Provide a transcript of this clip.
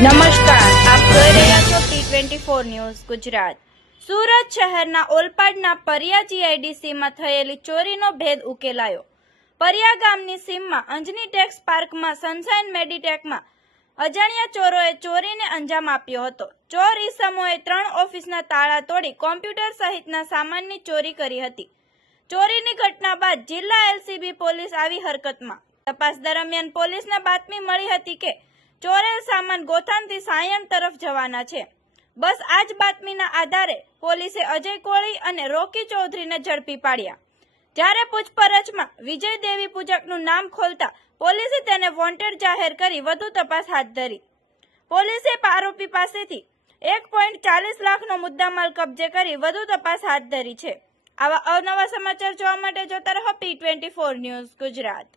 નમસ્કાર, આપ જોઈ ગુજરાત. સુરત શહેરના ઓલપાડના પરિયા જીઆઈડીસીમાં થયેલી ચોરીનો ભેદ ઉકેલાયો. પરિયા ગામની સીમમાં અંજની ટેક્સ પાર્કમાં, સનશાઇન મેડિટેકમાં અજાણ્યા ચોરોએ ચોરીને અંજામ આપ્યો હતો. ચોર ઈસમોએ ત્રણ ઓફિસના તાળા તોડી કોમ્પ્યુટર સહિતના સામાનની ચોરી કરી હતી. ચોરીની ઘટના બાદ જિલ્લા એલસીબી પોલીસ આવી હરકતમાં. તપાસ દરમિયાન પોલીસને બાતમી મળી હતી કે સામાન ગોથાનથી સાયણ તરફ જવાના છે. બસ આ જ બાતમીના આધારે પોલીસે અજય કોળી અને રોકી ચૌધરીને ઝડપી પાડ્યા. જ્યારે પૂછપરછમાં વિજય દેવી પૂજકનું નામ ખોલતા પોલીસે તેને વોન્ટેડ જાહેર કરી વધુ તપાસ હાથ ધરી. પોલીસે આરોપી પાસેથી એક પોઈન્ટ ચાલીસ લાખનો મુદ્દામાલ કબજે કરી વધુ તપાસ હાથ ધરી છે. આવા અવનવા સમાચાર જોવા માટે જોતા રહો P twenty four news Gujarat.